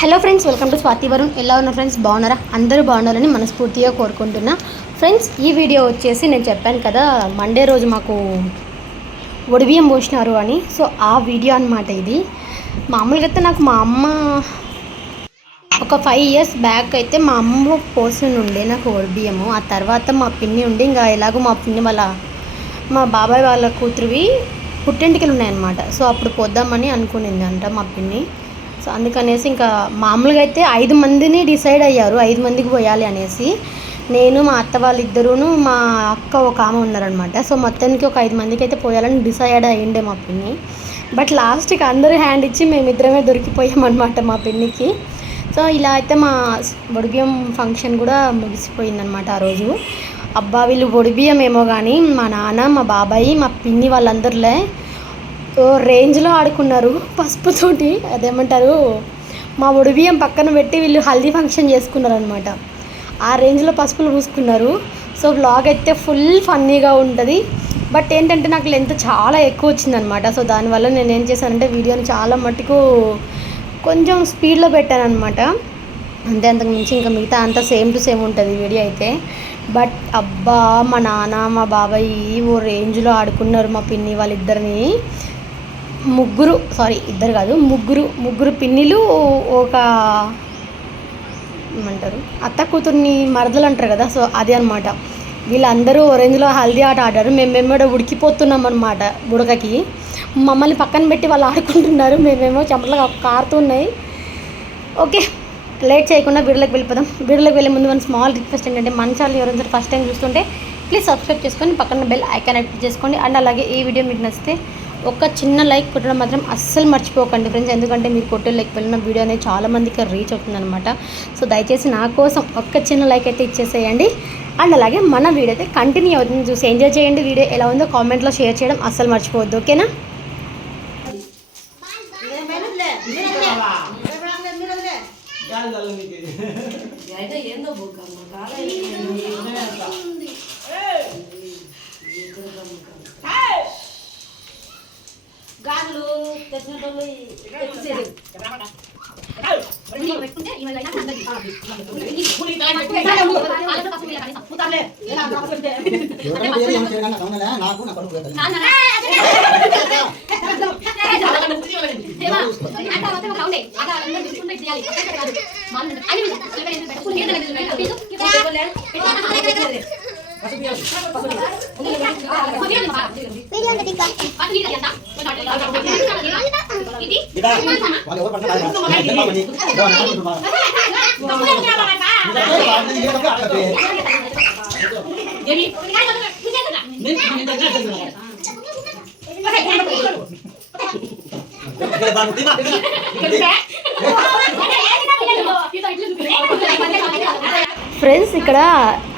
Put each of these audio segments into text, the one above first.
Hello friends, welcome to Swathi Varun. ఎలా ఉన్నారు friends? బాగున్నారా? అందరూ బాగున్నారని మనస్ఫూర్తిగా కోరుకుంటున్నా. ఫ్రెండ్స్, ఈ వీడియో వచ్చేసి నేను చెప్పాను కదా మండే రోజు మాకు ఒడిబియ్యం పోసినారు అని. సో ఆ వీడియో అనమాట ఇది. మామూలుగా అయితే నాకు మా అమ్మ ఒక 5 years బ్యాక్ అయితే మా అమ్మ పోసి ఉండే నాకు ఒడిబియ్యము. ఆ తర్వాత మా పిన్ని ఉండి, ఇంకా ఎలాగో మా పిన్ని మా బాబాయ్ వాళ్ళ కూతురువి పుట్టింటికలు ఉన్నాయన్నమాట. సో అప్పుడు పోద్దామని అనుకునింది అంట మా పిన్ని. సో అందుకనేసి ఇంకా మామూలుగా అయితే 5 మందిని డిసైడ్ అయ్యారు, 5 మందికి పోయాలి అనేసి. నేను, మా అత్త వాళ్ళిద్దరూను, మా అక్క ఒక ఆమె ఉన్నారనమాట. సో మొత్తానికి ఒక 5 మందికి అయితే పోయాలని డిసైడ్ అయ్యిండే మా పిన్ని. బట్ లాస్ట్కి అందరూ హ్యాండ్ ఇచ్చి మేమిద్దరమే దొరికిపోయామన్నమాట మా పిన్నికి. సో ఇలా అయితే మా ఒడిబియ్యం ఫంక్షన్ కూడా ముగిసిపోయిందనమాట ఆ రోజు. అబ్బా, వీళ్ళు ఒడిబియ్యం ఏమో కానీ మా నాన్న, మా బాబాయ్, మా పిన్ని వాళ్ళందరిలో రేంజ్లో ఆడుకున్నారు పసుపుతోటి. అదేమంటారు, మా ఒడిబియ్యం పక్కన పెట్టి వీళ్ళు హల్దీ ఫంక్షన్ చేసుకున్నారనమాట. ఆ రేంజ్లో పసుపులు పూసుకున్నారు. సో వ్లాగ్ అయితే ఫుల్ ఫన్నీగా ఉంటుంది. బట్ ఏంటంటే నాకు లెంత్ చాలా ఎక్కువ వచ్చిందనమాట. సో దానివల్ల నేను ఏం చేశానంటే వీడియోని చాలా మట్టుకు కొంచెం స్పీడ్లో పెట్టాను అనమాట. అంతకు మించి ఇంకా మిగతా అంతా సేమ్ టు సేమ్ ఉంటుంది వీడియో అయితే. బట్ అబ్బా, మా నాన్న, మా బాబాయ్ ఓ రేంజ్లో ఆడుకున్నారు మా పిన్ని వాళ్ళిద్దరిని. ఇద్దరు కాదు, ముగ్గురు పిన్నిలు, ఒక ఏమంటారు అత్త కూతుర్ని మరదలు అంటారు కదా. సో అది అనమాట. వీళ్ళందరూ రేంజ్లో హల్దీ ఆట ఆడారు. మేమేమో ఉడికిపోతున్నాం అనమాట బుడకకి. మమ్మల్ని పక్కన పెట్టి వాళ్ళు ఆడుకుంటున్నారు, మేమేమో చెమటలు కారుతున్నాయి. ఓకే, లేట్ చేయకుండా వీడియోలోకి వెళ్ళిపోదాం. వీడియోలోకి వెళ్ళే ముందు మన స్మాల్ రిక్వెస్ట్ ఏంటంటే, మన ఛానల్ ఎవరైనా ఫస్ట్ టైం చూస్తుంటే ప్లీజ్ సబ్స్క్రైబ్ చేసుకొని పక్కన బెల్ ఐకాన్ యాక్టివేట్ చేసుకోండి. అండ్ అలాగే ఈ వీడియో మీకు నచ్చితే ఒక చిన్న లైక్ కొట్టడం మాత్రం అస్సలు మర్చిపోకండి ఫ్రెండ్స్. ఎందుకంటే మీరు కొట్టే లైక్ వెళ్ళిన వీడియో అనేది చాలా మందికి రీచ్ అవుతుందన్నమాట. సో దయచేసి నా కోసం ఒక్క చిన్న లైక్ అయితే ఇచ్చేసేయండి. అండ్ అలాగే మన వీడియో అయితే కంటిన్యూ అవుతుంది, చూసి ఎంజాయ్ చేయండి. వీడియో ఎలా ఉందో కామెంట్లో షేర్ చేయడం అస్సలు మర్చిపోవద్దు, ఓకేనా? గాజులు తెచ్చినోళ్ళు ఫ్రెండ్స్, ఇక్కడ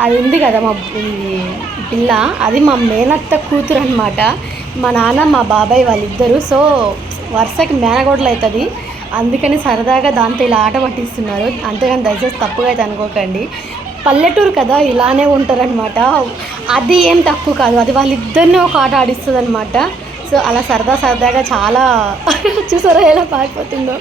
అది ఉంది కదా మా పిల్ల, అది మా మేనత్త కూతురు అనమాట. మా నాన్న, మా బాబాయ్ వాళ్ళిద్దరు. సో వరుసకి మేనగోడలు అవుతుంది. అందుకని సరదాగా దాంతో ఇలా ఆట పట్టిస్తున్నారు. అంతేగాని దయచేసి తప్పుగా అయితే అనుకోకండి. పల్లెటూరు కదా, ఇలానే ఉంటారనమాట. అది ఏం తక్కువ కాదు, అది వాళ్ళిద్దరిని ఒక ఆట ఆడిస్తుంది అనమాట. సో అలా సరదాగా చాలా చూసారా ఎలా పారిపోతుందో.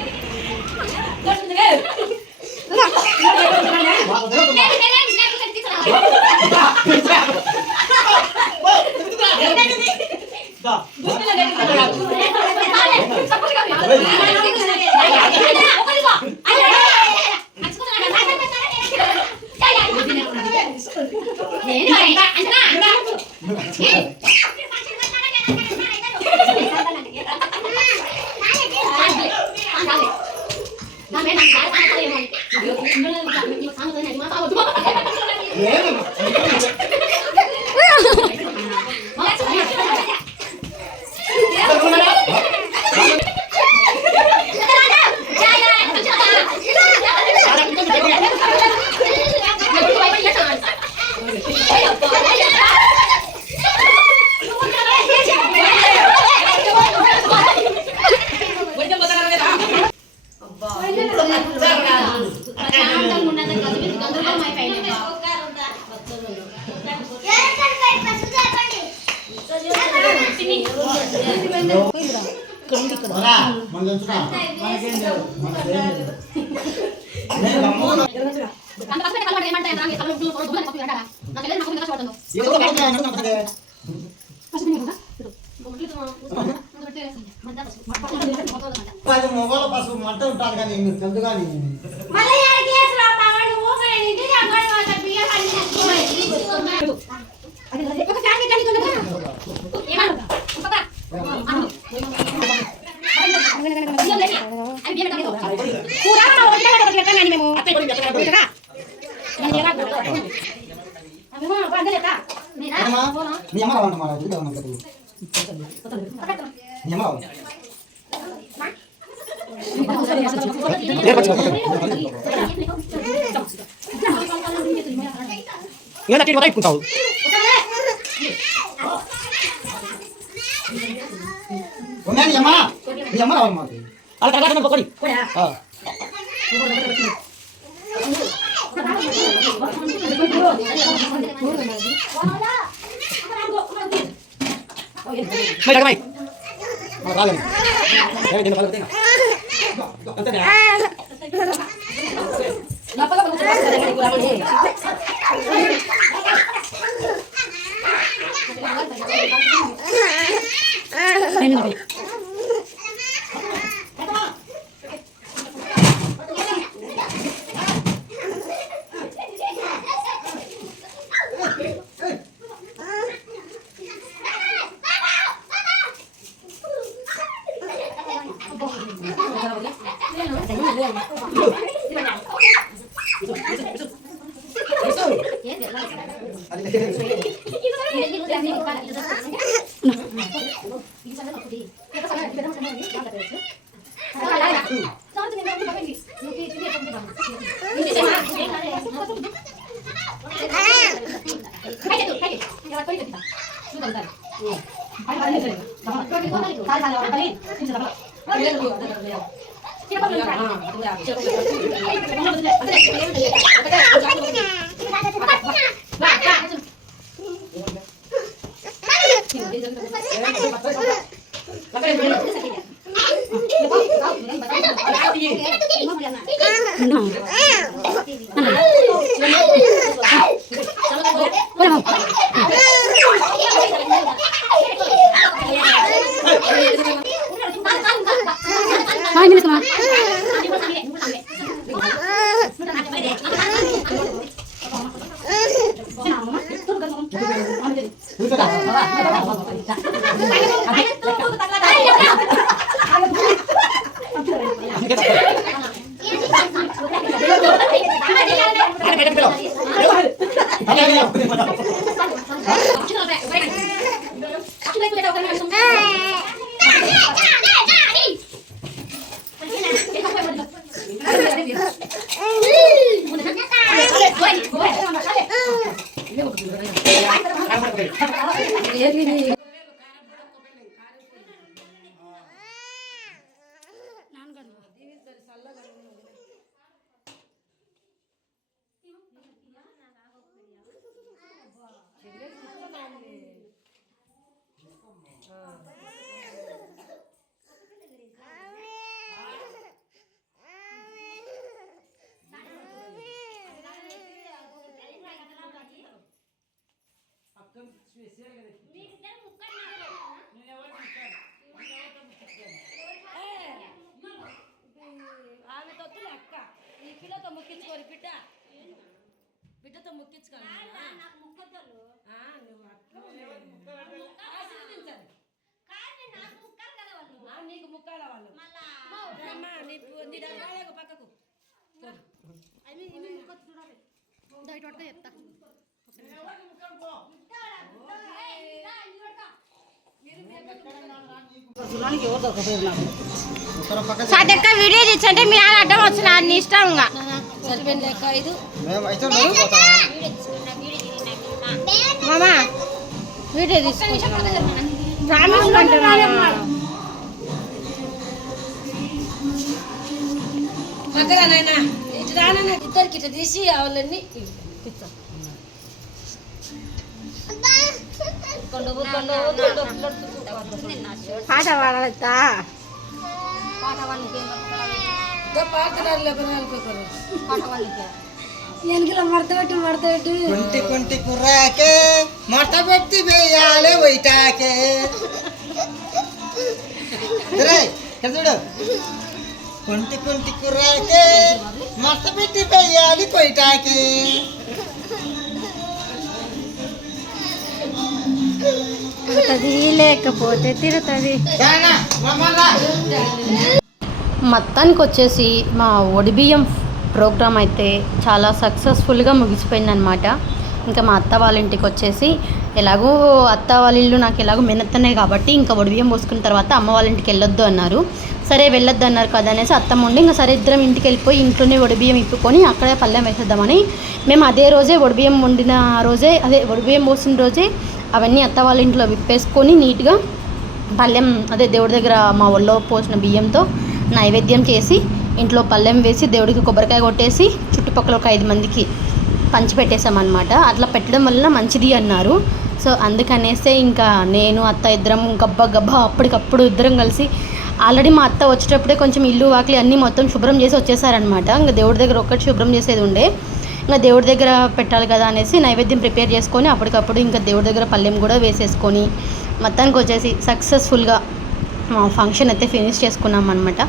మొగల పసుపు మంట ఉంటాను కానీ మీరు తెలుసు కానీ ఇప్పుకుంటావు అలా పక్కడి ఆమె తొత్తులే అక్క ఈ కిలోతో ముక్కించుకోరు బిడ్డ బిడ్డతో ముక్కించుకోవాలి నీకు ముక్కాల వాళ్ళు నీ డబ్బాలేక పక్కకు చెప్తా సాటెక్క వీడియో తెచ్చంటే మీ నాన్న అడ్డం వచ్చిన నీ ఇష్టంగా మామా వీడియో తీసుకుంటున్నా పక్కనైనా ఇటు రానైనా ఇద్దరికి ఇటు తీసి వాళ్ళని పాట పాడతా పాడుతున్నారు వెనకలో మడతపెట్టు కుంటి కుంటి కుర్రాకే మడత పెట్టి వేయాలి వైటాకే చూడు కుంటి కుంటి కుర్రాకే మడత పెట్టి వేయాలి కొయిటాకే లేకపోతే తిరుగుతుంది. మొత్తానికి వచ్చేసి మా ఒడిబియ్యం ప్రోగ్రామ్ అయితే చాలా సక్సెస్ఫుల్గా ముగిసిపోయిందనమాట. ఇంకా మా అత్త వాళ్ళ ఇంటికి వచ్చేసి ఎలాగో అత్త వాళ్ళ ఇల్లు నాకు ఎలాగో మెనత్తనే కాబట్టి ఇంకా ఒడిబియ్యం పోసుకున్న తర్వాత అమ్మ వాళ్ళ ఇంటికి వెళ్ళొద్దు అన్నారు. సరే వెళ్ళొద్దు అన్నారు కదా అనేసి అత్తమ్మ ఉండి ఇంకా సరే ఇద్దరం ఇంటికి వెళ్ళిపోయి ఇంట్లోనే ఒడిబియ్యం ఇప్పుకొని అక్కడే పళ్ళెం వేసేద్దామని మేము అదే రోజే ఒడిబియ్యం వండిన రోజే అదే ఒడిబియ్యం పోసిన రోజే అవన్నీ అత్త వాళ్ళ ఇంట్లో విప్పేసుకొని నీట్గా పళ్ళెం అదే దేవుడి దగ్గర మా ఒళ్ళో పోసిన బియ్యంతో నైవేద్యం చేసి ఇంట్లో పళ్ళెం వేసి దేవుడికి కొబ్బరికాయ కొట్టేసి చుట్టుపక్కల ఒక 5 మందికి పంచిపెట్టేసామన్నమాట. అట్లా పెట్టడం వలన మంచిది అన్నారు. సో అందుకనేస్తే ఇంకా నేను అత్త ఇద్దరం గబ్బా అప్పటికప్పుడు ఇద్దరం కలిసి ఆల్రెడీ మా అత్త వచ్చేటప్పుడే కొంచెం ఇల్లు వాకిలి అన్నీ మొత్తం శుభ్రం చేసి వచ్చేసారనమాట. ఇంకా దేవుడి దగ్గర ఒక్కటి శుభ్రం చేసేది ఉండే, ఇంకా దేవుడి దగ్గర పెట్టాలి కదా అనేసి నైవేద్యం ప్రిపేర్ చేసుకొని అప్పటికప్పుడు ఇంకా దేవుడి దగ్గర పళ్ళెం కూడా వేసేసుకొని మొత్తానికి వచ్చేసి సక్సెస్ఫుల్గా మా ఫంక్షన్ అయితే ఫినిష్ చేసుకున్నాం అనమాట.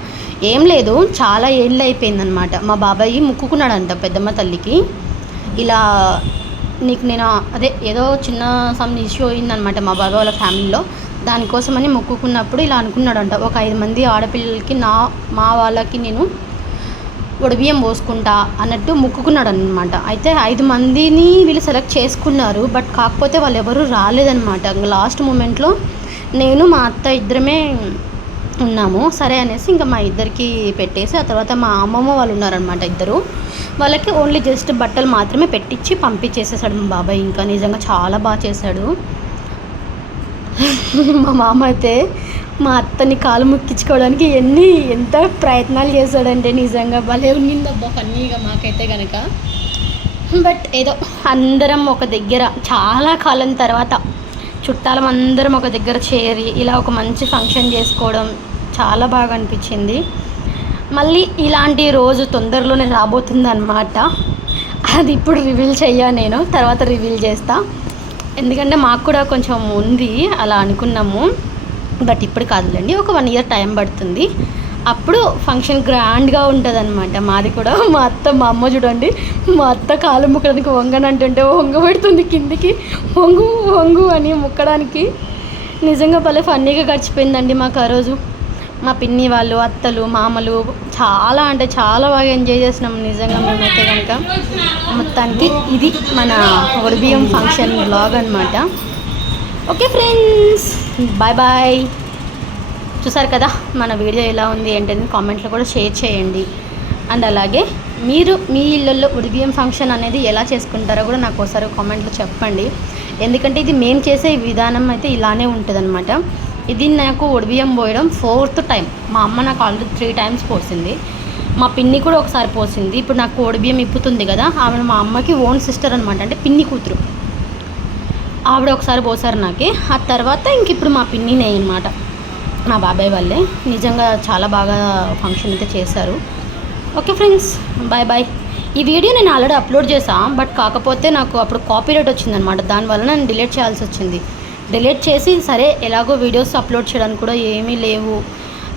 ఏం లేదు, చాలా ఏళ్ళు అయిపోయిందనమాట. మా బాబాయి ముక్కుకున్నాడంట పెద్దమ్మ తల్లికి, ఇలా నీకు నేను అదే ఏదో చిన్న సమ్ ఇష్యూ అయిందనమాట మా బాబాయ్ వాళ్ళ ఫ్యామిలీలో. దానికోసమని మొక్కుకున్నప్పుడు ఇలా అనుకున్నాడంట, ఒక 5 మంది ఆడపిల్లలకి మా వాళ్ళకి నేను ఒడిబియ్యం పోసుకుంటా అన్నట్టు మొక్కుకున్నాడు అనమాట. అయితే 5 మందిని వీళ్ళు సెలెక్ట్ చేసుకున్నారు. బట్ కాకపోతే వాళ్ళు ఎవరు రాలేదనమాట. లాస్ట్ మూమెంట్లో నేను మా అత్త ఇద్దరమే ఉన్నాము. సరే అనేసి ఇంకా మా ఇద్దరికి పెట్టేసి ఆ తర్వాత మా అమ్మమ్మ వాళ్ళు ఉన్నారనమాట ఇద్దరు, వాళ్ళకి ఓన్లీ జస్ట్ బట్టలు మాత్రమే పెట్టించి పంపించేసేసాడు మా బాబాయ్. ఇంకా నిజంగా చాలా బాగా చేశాడు. మా మామ అయితే మా అత్తని కాలు ముక్కించుకోవడానికి ఎంత ప్రయత్నాలు చేశాడంటే నిజంగా భలే ఉన్నిందబ్బా ఫన్నీగా మాకైతే కనుక. బట్ ఏదో అందరం ఒక దగ్గర చాలా కాలం తర్వాత చుట్టాలం అందరం ఒక దగ్గర చేరి ఇలా ఒక మంచి ఫంక్షన్ చేసుకోవడం చాలా బాగా అనిపించింది. మళ్ళీ ఇలాంటి రోజు తొందరలోనే రాబోతుంది అనమాట. అది ఇప్పుడు రివీల్ చెయ్యా, నేను తర్వాత రివీల్ చేస్తా. ఎందుకంటే మాకు కూడా కొంచెం ఉంది అలా అనుకున్నాము. బట్ ఇప్పుడు కాదులేండి, ఒక 1 year టైం పడుతుంది. అప్పుడు ఫంక్షన్ గ్రాండ్గా ఉంటుంది అనమాట. మాది కూడా మా అమ్మ చూడండి, మా అత్త కాలు ముక్కడానికి వంగనంటుంటే వంగబెడుతుంది కిందికి, వంగు అని ముక్కడానికి. నిజంగా భలే ఫన్నీగా గడిచిపోయిందండి మాకు ఆ రోజు. మా పిన్ని వాళ్ళు, అత్తలు, మామలు చాలా అంటే చాలా బాగా ఎంజాయ్ చేసినాం నిజంగా మేమైతే కనుక. మొత్తానికి ఇది మన ఒడిబియ్యం ఫంక్షన్ వ్లాగ్ అనమాట. Okay friends, bye. చూసారు కదా మన వీడియో ఎలా ఉంది ఏంటని కామెంట్లో కూడా షేర్ చేయండి. అండ్ అలాగే మీరు మీ ఇళ్ళల్లో ఒడిబియ్యం ఫంక్షన్ అనేది ఎలా చేసుకుంటారో కూడా నాకు ఒకసారి కామెంట్లో చెప్పండి. ఎందుకంటే ఇది మేము చేసే విధానం అయితే ఇలానే ఉంటుందన్నమాట. ఇది నాకు ఒడిబియ్యం పోయడం 4th టైం. మా అమ్మ నాకు ఆల్రెడీ 3 times పోసింది, మా పిన్ని కూడా ఒకసారి పోసింది. ఇప్పుడు నాకు ఒడిబియ్యం ఇప్పుతుంది కదా, ఆమె మా అమ్మకి ఓన్ సిస్టర్ అనమాట, అంటే పిన్ని కూతురు. ఆవిడ ఒకసారి పోసారు నాకే. ఆ తర్వాత ఇంక ఇప్పుడు మా పిన్నినే అనమాట, మా బాబాయ్ వాళ్ళే. నిజంగా చాలా బాగా ఫంక్షన్ అయితే చేశారు. Okay friends, bye. ఈ వీడియో నేను ఆల్రెడీ అప్లోడ్ చేశాను. బట్ కాకపోతే నాకు అప్పుడు కాపీరైట్ వచ్చిందనమాట. దానివల్ల నేను డిలీట్ చేయాల్సి వచ్చింది. డిలీట్ చేసి సరే ఎలాగో వీడియోస్ అప్లోడ్ చేయడానికి కూడా ఏమీ లేవు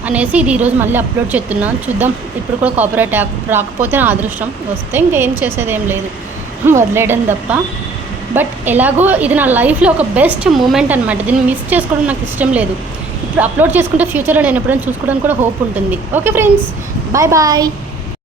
అనేసి ఇది ఈరోజు మళ్ళీ అప్లోడ్ చేస్తున్నాను. చూద్దాం, ఇప్పుడు కూడా కాపీరైట్ రాకపోతే నా అదృష్టం, వస్తే ఇంకేం చేసేది ఏం లేదు, వదిలేయడం తప్ప. బట్ ఎలాగో ఇది నా లైఫ్లో ఒక బెస్ట్ మూమెంట్ అనమాట. దీన్ని మిస్ చేసుకోవడం నాకు ఇష్టం లేదు. ఇప్పుడు అప్లోడ్ చేసుకుంటే ఫ్యూచర్లో నేను ఎప్పుడైనా చూసుకోవడానికి కూడా హోప్ ఉంటుంది. Okay friends, bye.